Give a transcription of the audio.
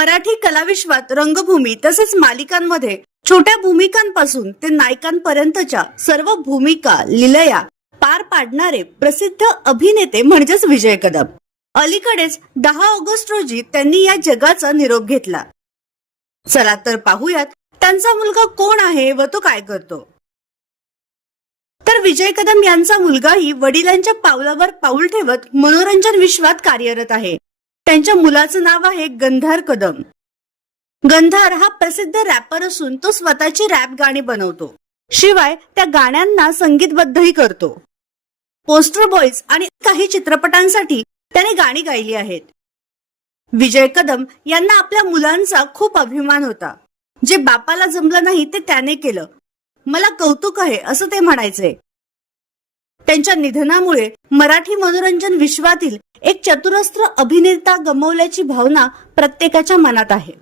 मराठी कलाविश्वात रंगभूमी तसेच मालिकांमध्ये छोट्या भूमिकांपासून ते नायकांपर्यंतच्या सर्व भूमिका लीलया पार पाडणारे प्रसिद्ध अभिनेते म्हणजेच विजय कदम. अलीकडेच 10 ऑगस्ट रोजी त्यांनी या जगाचा निरोप घेतला. चला तर पाहूयात त्यांचा मुलगा कोण आहे व तो काय करतो. तर विजय कदम यांचा मुलगाही वडिलांच्या पावलावर पाऊल ठेवत मनोरंजन विश्वात कार्यरत आहे. त्यांच्या मुलाचं नाव आहे गंधार कदम. गंधार हा प्रसिद्ध रॅपर असून तो स्वतःची रॅप गाणी बनवतो. शिवाय त्या गाण्यांना संगीतबद्धही करतो. पोस्टर बॉयज आणि काही चित्रपटांसाठी त्याने गाणी गायली आहेत. विजय कदम यांना आपल्या मुलांचा खूप अभिमान होता. जे बापाला जमलं नाही ते त्याने केलं. मला कौतुक आहे असं ते म्हणायचे. त्यांच्या निधनामुळे मराठी मनोरंजन विश्वातील एक चतुरस्र अभिनेता गमावल्याची भावना प्रत्येकाच्या मनात आहे.